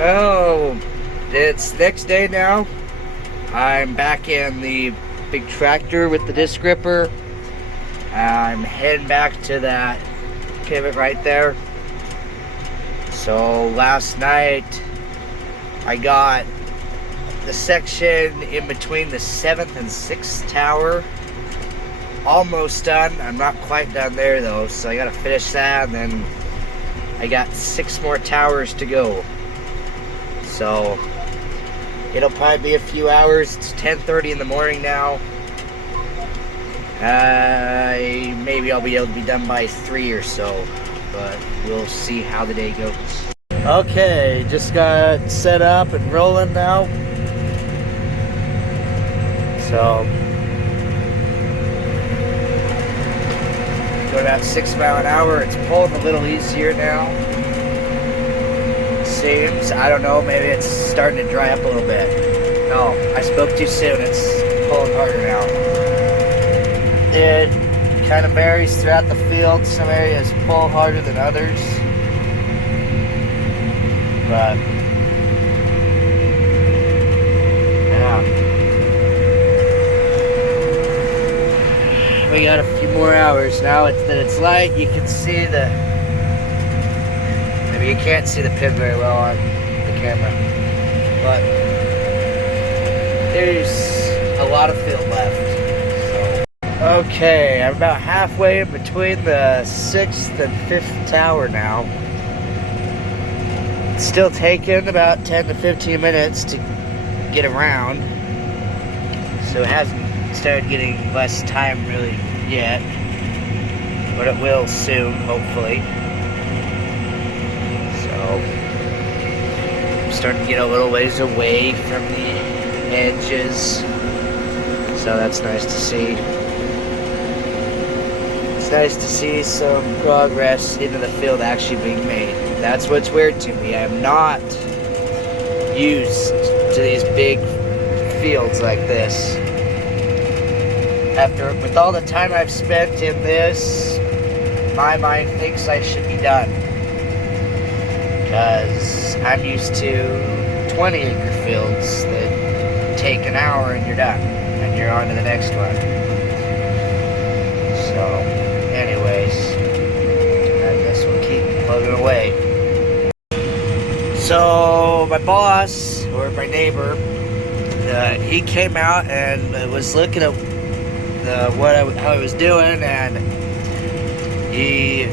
Oh, it's next day now. I'm back in the big tractor with the disc ripper. I'm heading back to that pivot right there. So last night I got the section in between the 7th and 6th tower almost done. I'm not quite done there though, so I gotta finish that, and then I got 6 more towers to go. So it'll probably be a few hours. It's 10:30 in the morning now. Maybe I'll be able to be done by 3 or so, but we'll see how the day goes. Okay, just got set up and rolling now. So going about 6 miles an hour. It's pulling a little easier now. Seems, I don't know, maybe it's starting to dry up a little bit. No, I spoke too soon. It's pulling harder now. It kind of varies throughout the field. Some areas pull harder than others, but yeah, we got a few more hours now. It's light. You can see maybe you can't see the pin very well on the camera, but there's a lot of field left. Okay, I'm about halfway in between the 6th and 5th tower now. It's still taking about 10 to 15 minutes to get around, so it hasn't started getting less time really yet, but it will soon, hopefully. So I'm starting to get a little ways away from the edges, so that's nice to see. It's nice to see some progress into the field actually being made. That's what's weird to me. I'm not used to these big fields like this. With all the time I've spent in this, my mind thinks I should be done. Because I'm used to 20-acre fields that take an hour and you're done. And you're on to the next one. So, anyways, I guess we'll keep plugging away. So my boss, or my neighbor, he came out and was looking at how I was doing, and he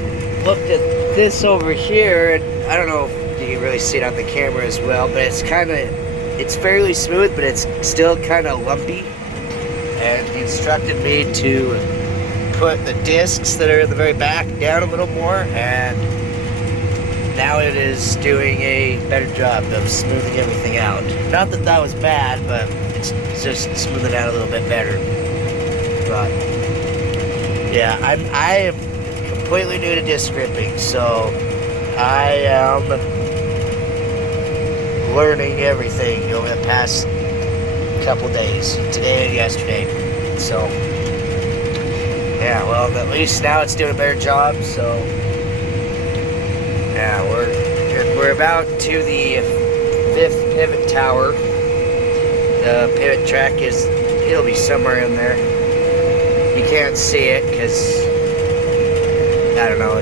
looked at this over here, and I don't know if you can really see it on the camera as well, but it's fairly smooth, but it's still kind of lumpy, and he instructed me to put the discs that are in the very back down a little more, and now it is doing a better job of smoothing everything out. Not that that was bad, but it's just smoothing out a little bit better. But yeah, I am completely new to disc gripping, so I am learning everything over the past couple days, today and yesterday. So yeah, well, at least now it's doing a better job. So yeah, we're about to the 5th pivot tower. The pivot track it'll be somewhere in there. You can't see it because I don't know.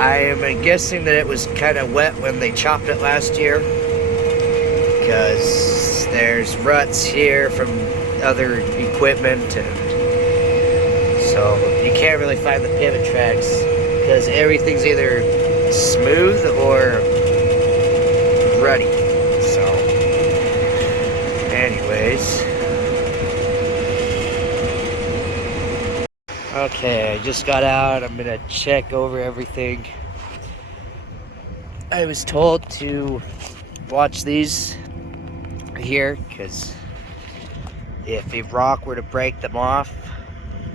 I am guessing that it was kind of wet when they chopped it last year, because there's ruts here from other equipment, and so you can't really find the pivot tracks because everything's either smooth or ruddy. So anyways, okay, I just got out. I'm gonna check over everything. I was told to watch these here because if a rock were to break them off,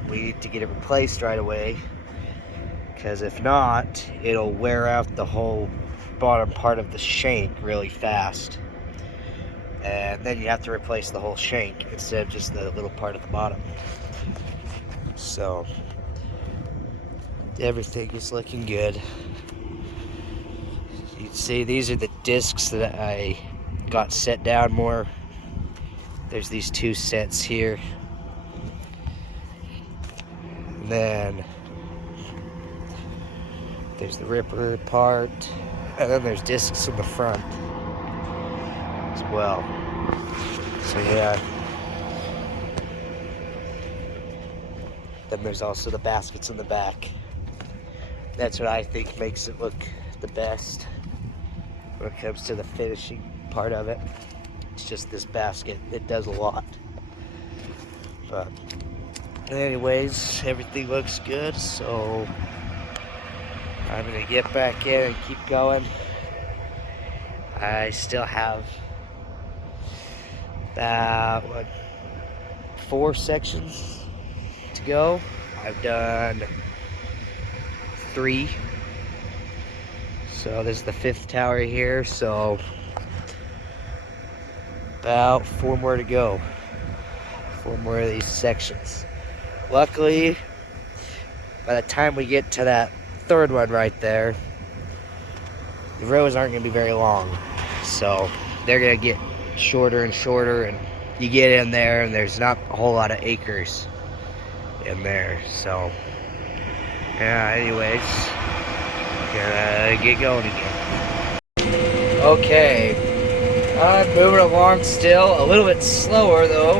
we need to get it replaced right away, because if not, it'll wear out the whole bottom part of the shank really fast, and then you have to replace the whole shank instead of just the little part at the bottom. So everything is looking good. You can See, these are the discs that I got set down more. There's these 2 sets here. And then there's the ripper part. And then there's discs in the front as well. So yeah. Then there's also the baskets in the back. That's what I think makes it look the best when it comes to the finishing part of it. It's just this basket. It does a lot. But anyways, everything looks good, so I'm gonna get back in and keep going. I still have about 4 sections to go. I've done 3. So this is the 5th tower here, so about 4 more to go. 4 more of these sections. Luckily, by the time we get to that 3rd one right there, the rows aren't going to be very long. So they're going to get shorter and shorter, and you get in there and there's not a whole lot of acres in there. So yeah, anyways, gonna get going again. Okay, I'm moving along still, a little bit slower though,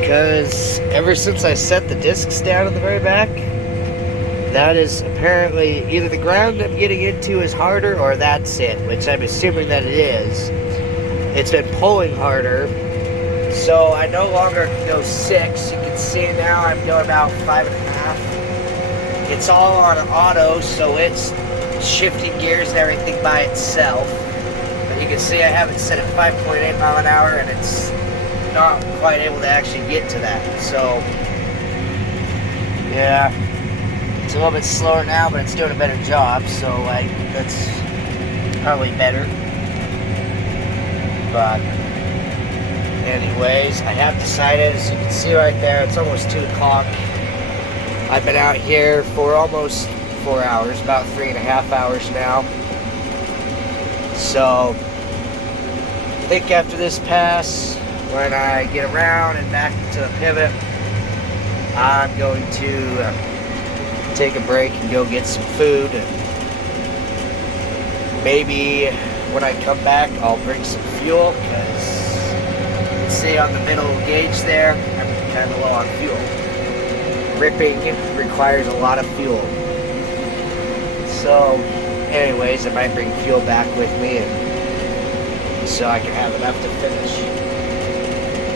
because ever since I set the discs down in the very back, that is apparently either the ground I'm getting into is harder or that's it, which I'm assuming that it is. It's been pulling harder, so I no longer can go 6. You can see now I'm going about 5.5. It's all on auto, so it's shifting gears and everything by itself. But you can see I have it set at 5.8 mile an hour, and it's not quite able to actually get to that. So yeah, it's a little bit slower now, but it's doing a better job, so like that's probably better. But anyways, I have decided, as you can see right there, it's almost 2 o'clock. I've been out here for almost 4 hours, about 3.5 hours now. So I think after this pass, when I get around and back to the pivot, I'm going to take a break and go get some food. And maybe when I come back, I'll bring some fuel, because you can see on the middle gauge there, I'm kind of low on fuel. Ripping requires a lot of fuel. So anyways, I might bring fuel back with me, and so I can have enough to finish.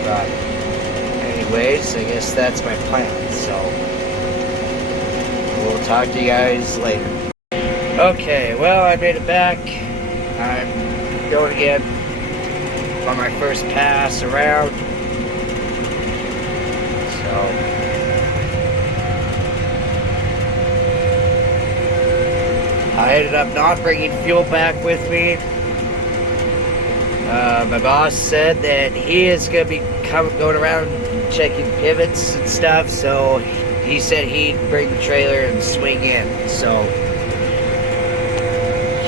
But anyways, I guess that's my plan, so we'll talk to you guys later. Okay, well, I made it back. I'm going again on my first pass around. So I ended up not bringing fuel back with me. My boss said that he is going to be going around checking pivots and stuff, so he said he'd bring the trailer and swing in. So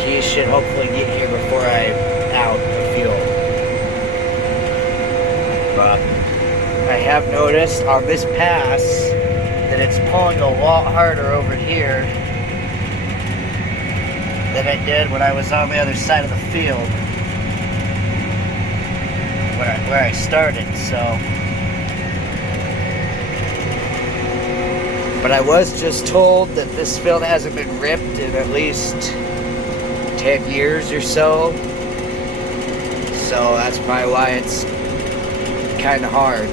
he should hopefully get here before I'm out of fuel. But I have noticed on this pass that it's pulling a lot harder over here than I did when I was on the other side of the field, where I started. So, but I was just told that this field hasn't been ripped in at least 10 years or so. So that's probably why it's kind of hard.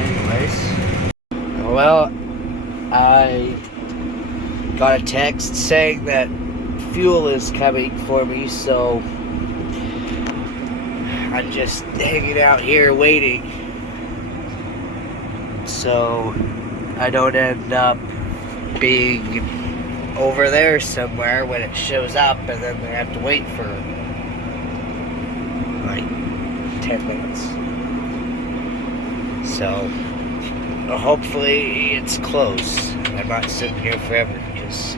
Anyways, well, I got a text saying that fuel is coming for me, so I'm just hanging out here waiting, so I don't end up being over there somewhere when it shows up, and then I have to wait for like 10 minutes. So hopefully it's close. I'm not sitting here forever because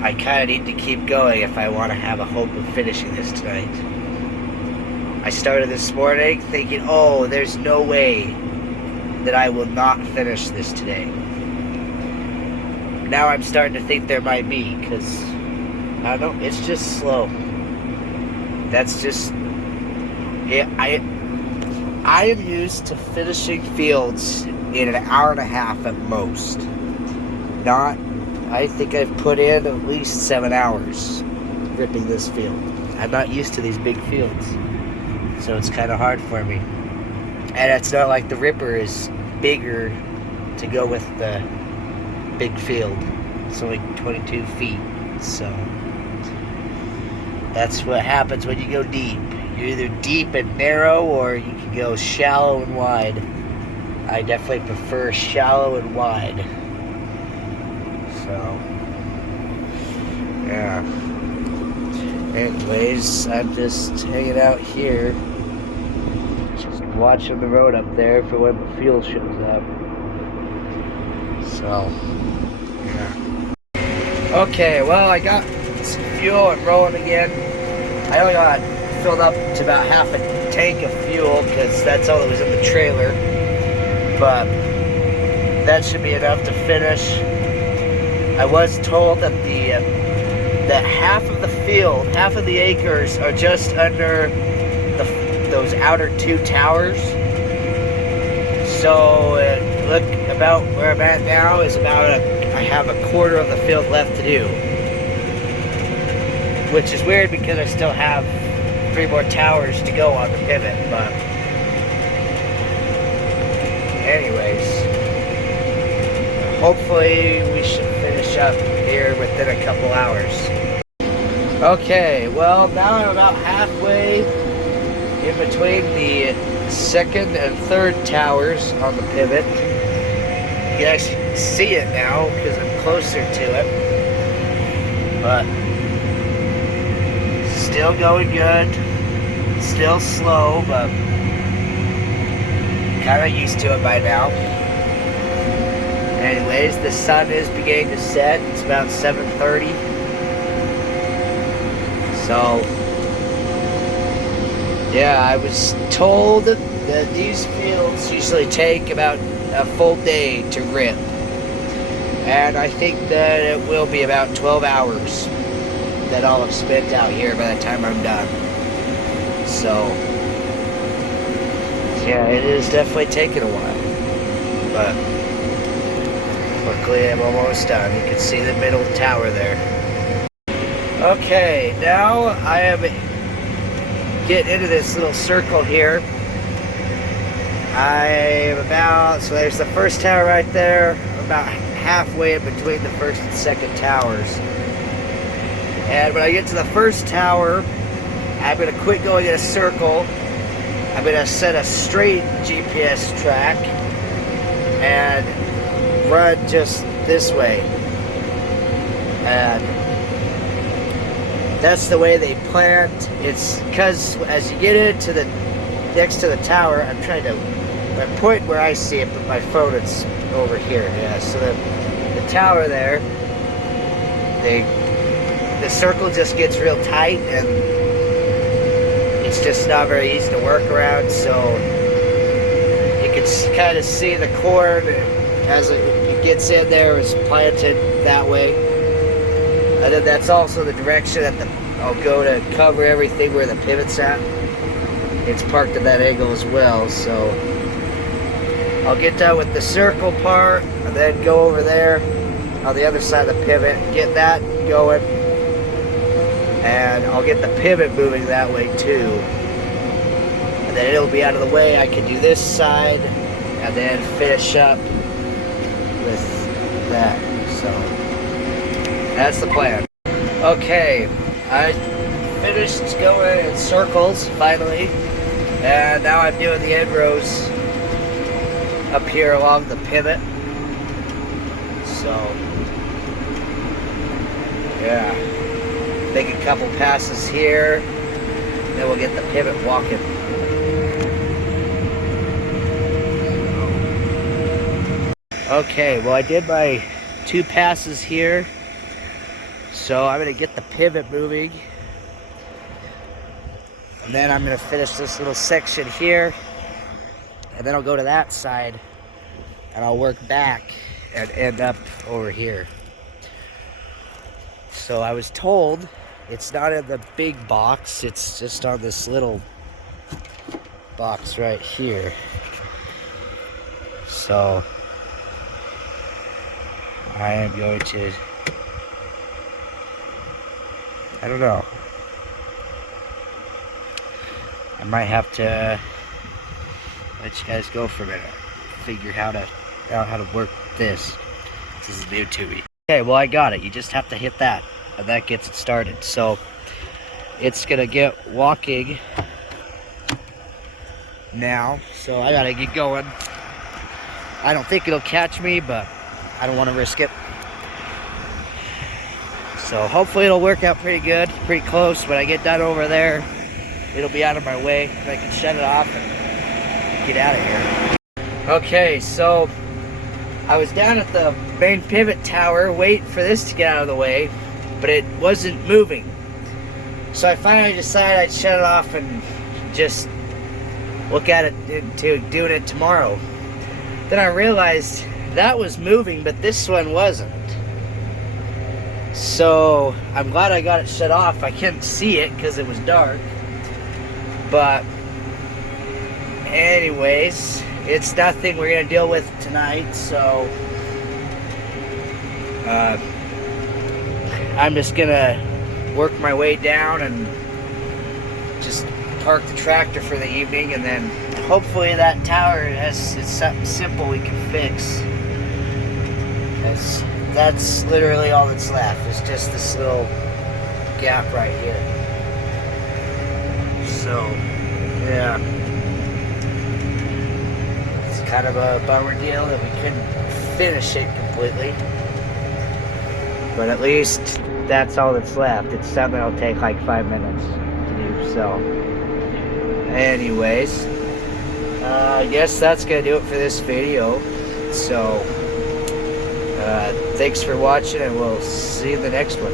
I kind of need to keep going if I want to have a hope of finishing this tonight. I started this morning thinking, oh, there's no way that I will not finish this today. Now I'm starting to think there might be, because, I don't know, it's just slow. That's just, I am used to finishing fields in an hour and a half at most. I think I've put in at least 7 hours ripping this field. I'm not used to these big fields, so it's kind of hard for me. And it's not like the ripper is bigger to go with the big field. It's only 22 feet, so that's what happens when you go deep. You're either deep and narrow, or you can go shallow and wide. I definitely prefer shallow and wide. So, yeah. Anyways, I'm just hanging out here, just watching the road up there for when the fuel shows up. So, yeah. Okay, well, I got some fuel and rolling again. I only got filled up to about half a tank of fuel because that's all that was in the trailer. But that should be enough to finish. I was told that that half of the field, half of the acres are just under those outer 2 towers. So look, about where I'm at now is about I have a quarter of the field left to do, which is weird because I still have 3 more towers to go on the pivot. But anyways, hopefully we should finish up here within a couple hours. Okay, well, now I'm about halfway in between the 2nd and 3rd towers on the pivot. You can actually see it now because I'm closer to it, but still going good, still slow, but kind of used to it by now. Anyways, the sun is beginning to set. It's about 7:30. So, yeah, I was told that these fields usually take about a full day to rip. And I think that it will be about 12 hours that I'll have spent out here by the time I'm done. So, yeah, it is definitely taking a while. But luckily I'm almost done. You can see the middle tower there. Okay, now I am getting into this little circle here. So there's the first tower right there. I'm about halfway in between the first and second towers. And when I get to the first tower, I'm going to quit going in a circle. I'm going to set a straight GPS track and run just this way. And that's the way they plant. It's because as you get into the next to the tower, I'm pointing where I see it, but my phone is over here. Yeah, so the tower there, the circle just gets real tight, and it's just not very easy to work around. So you can kind of see the corn as it gets in there is planted that way. And then that's also the direction that I'll go to cover everything where the pivot's at. It's parked at that angle as well, so I'll get done with the circle part and then go over there on the other side of the pivot, get that going, and I'll get the pivot moving that way too. And then it'll be out of the way. I can do this side and then finish up with that. So that's the plan. Okay, I finished going in circles finally, and now I'm doing the end rows up here along the pivot. So yeah, make a couple passes here, then we'll get the pivot walking. Okay, well I did my 2 passes here, so I'm gonna get the pivot moving, and then I'm gonna finish this little section here, and then I'll go to that side and I'll work back and end up over here. So I was told it's not in the big box, it's just on this little box right here. So I am going to, I don't know, I might have to let you guys go for a minute, figure out how to work this. This is new to me. Okay, well I got it. You just have to hit that, and that gets it started. So it's gonna get walking now, so I gotta get going. I don't think it'll catch me, but I don't want to risk it. So hopefully it'll work out pretty good, pretty close. When I get done over there, it'll be out of my way, and I can shut it off and get out of here. Okay, so I was down at the main pivot tower waiting for this to get out of the way, but it wasn't moving. So I finally decided I'd shut it off and just look at it into doing it tomorrow. Then I realized that was moving, but this one wasn't. So I'm glad I got it shut off. I couldn't see it because it was dark. But anyways, it's nothing we're gonna deal with tonight, so I'm just gonna work my way down and just park the tractor for the evening, and then hopefully that tower is something simple we can fix. That's literally all that's left. It's just this little gap right here. So yeah, it's kind of a bummer deal that we couldn't finish it completely, but at least that's all that's left. It's something that'll take like 5 minutes to do. So anyways, I guess that's gonna do it for this video. So thanks for watching, and we'll see you in the next one.